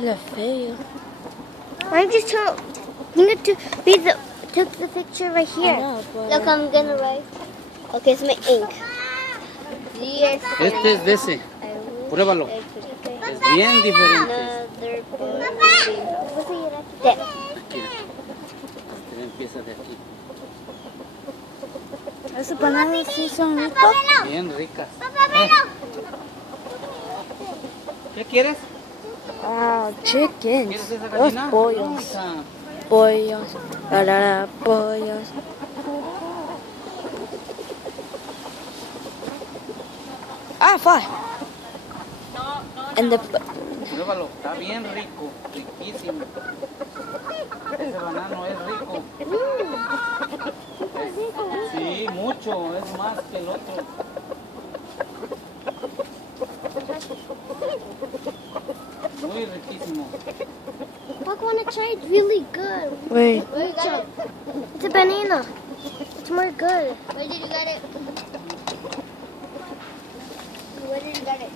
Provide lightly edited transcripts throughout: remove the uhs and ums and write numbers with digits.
They're feo. I'm just told you need to be took the picture right here. No, but Look, I'm gonna write. Okay, it's my ink. Yes. Este es de ese. Pruébalo. Es bien diferente. Another book. Mira. Este empieza de aquí. esas bananas sí son ricas. Bien ricas. ¿Qué quieres? Ah, chickens. ¿Quieres esa Los gallina? pollos. Esa. Pollos. Pollos. Ah, fine. And the Pruébalo. Está bien rico. Riquísimo. Ese banano es rico. Sí, mucho. Es más que el otro. Muy riquísimo. I want to try it really good. wait. Where you got it? It's a banana. It's more good. Where did you get it? Where did you get it?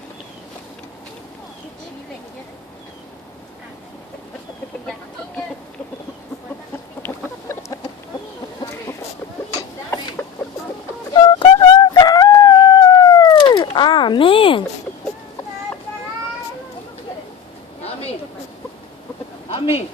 Ah, man. Ami. Ami.